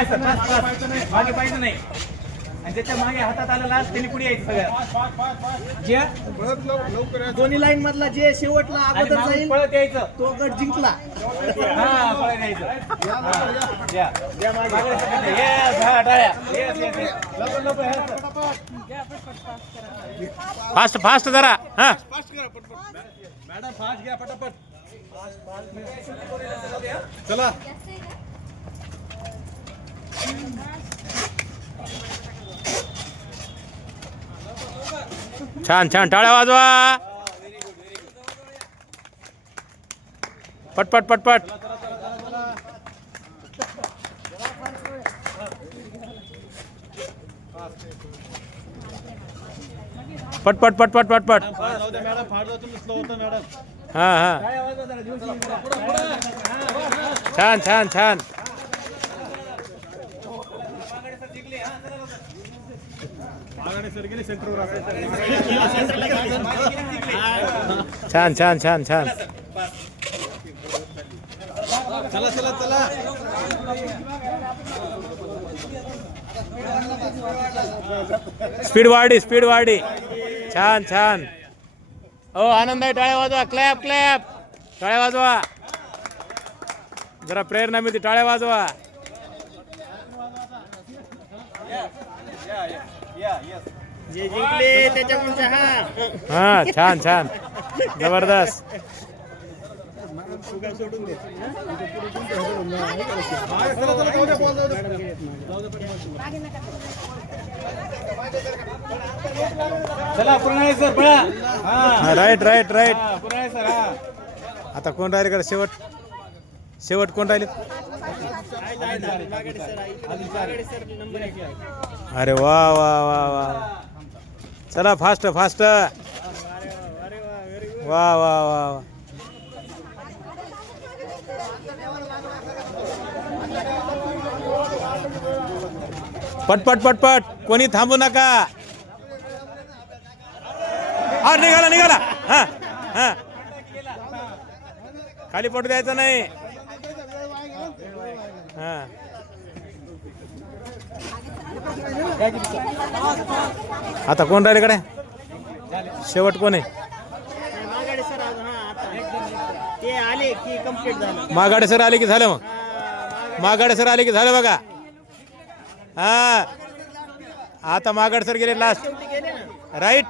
मागे पाहिजे नाही आणि त्याच्या मागे हातात आलं लास्ट त्यांनी पुढे यायचं सगळं जे दोन्ही लाईन मधला जे शेवटला अगोदर जाईल पळत यायचं तो गट जिंकला. हा पळत यायचं येस हा टाळ्या येस येस लवकर लवकर फास्ट फास्ट जरा हा मॅडम फास्ट घ्या पटापट चला छान छान टाळ्या वाजवा पटपट पटपट पटपट पटपट पटपट मॅडम फाट जाऊ तुम्ही स्लो होतं मॅडम हा हा छान छान छान छान छान छान छान चला चला चला स्पीड वाढी छान छान ओ आनंद आहे टाळ्या वाजवा क्लॅप क्लॅप टाळ्या वाजवा जरा प्रेरणा मिळते टाळ्या वाजवा जे जिंकले त्याच्याकडून हा छान छान जबरदस्त चला पूर्ण सर पळा हा राईट राईट राईट पूर्ण सर हा आता कोण राहिले का शेवट कोण राहिले अरे वा वा वा वा चला फास्ट फास्ट वा वा वा वा पटपट पटपट कोणी थांबू नका हा निघाला निघाला हा हा खाली पडू द्यायचं नाही हा आता कोण राहिले कडे शेवट कोण आहे ते आले की कंप्लीट झालं. मागाडे सर आले की झालं मग मागाडे सर आले की झालं बघा हा आता मागाडे सर गेले लास्ट राईट